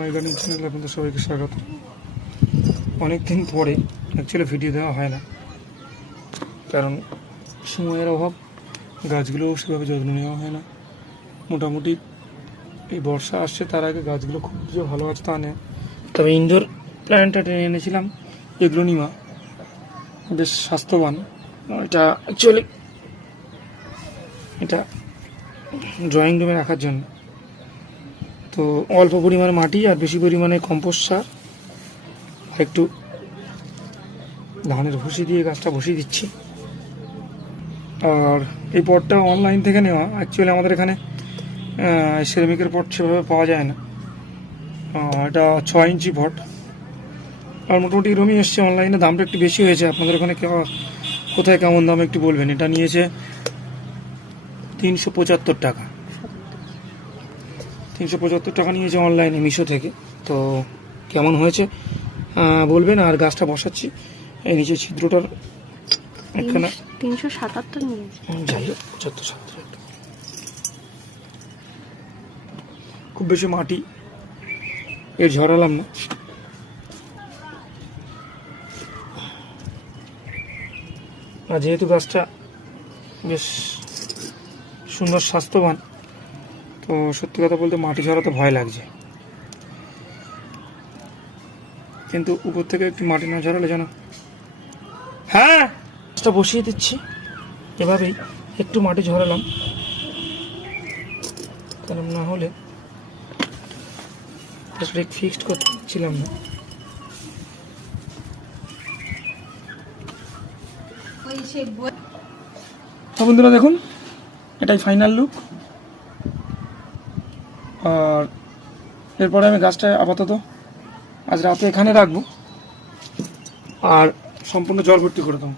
My garden চ্যানেলে আপনাদের সবাইকে স্বাগত। অনেক দিন পরে অ্যাকচুয়ালি ভিডিও দেওয়া হয় না, কারণ সময়ের অভাব, গাছগুলোও সেভাবে যত্ন নেওয়া হয় না। মোটামুটি এই বর্ষা আসছে, তার আগে গাছগুলো খুব যে ভালো আছে তা নেই। তবে ইনডোর প্ল্যান্টটা টেনে এনেছিলাম এগ্লোনিমা, বেশ স্বাস্থ্যবান। এটা অ্যাকচুয়ালি এটা ড্রয়িং রুমে রাখার জন্য। তো অল্প পরিমাণে মাটি আর বেশি পরিমাণে কম্পোস্ট সার আর একটু ধানের ভুসি দিয়ে গাছটা বসিয়ে দিচ্ছি। আর এই পটটা অনলাইন থেকে নেওয়া। অ্যাকচুয়ালি আমাদের এখানে সেরামিকের পট সেভাবে পাওয়া যায় না। এটা 6 ইঞ্চি পট, আর মোটামুটি এরকমই এসছে অনলাইনে। দামটা একটু বেশি হয়েছে। আপনাদের ওখানে কোথায় কেমন দাম একটু বলবেন। এটা নিয়েছে 375 টাকা। 375 টাকা নিয়েছে অনলাইনে মিশো থেকে। তো কেমন হয়েছে বলবেন। আর গাছটা বসাচ্ছি এই নিচে ছিদ্রটার একখানা 377 নিয়েছে। যাই হোক 75-77 খুব বেশি মাটি এর ঝরালাম না। আর যেহেতু গাছটা বেশ সুন্দর স্বাস্থ্যবান, তো সত্যি কথা বলতে মাটি ঝরাতে ভয় লাগছে। কিন্তু উপর থেকে একটু মাটি না ঝরালে যেন। হ্যাঁ, গাছটা বসিয়ে দিচ্ছি এভাবেই। একটু মাটি ঝরালাম, কারণ না হলে ফিক্সড করতে পারছিলাম না। বন্ধুরা দেখুন, এটাই ফাইনাল লুক। আর এরপরে আমি গাছটা আপাতত আজ রাতে এখানে রাখবো আর সম্পূর্ণ জল ভর্তি করে দেবো।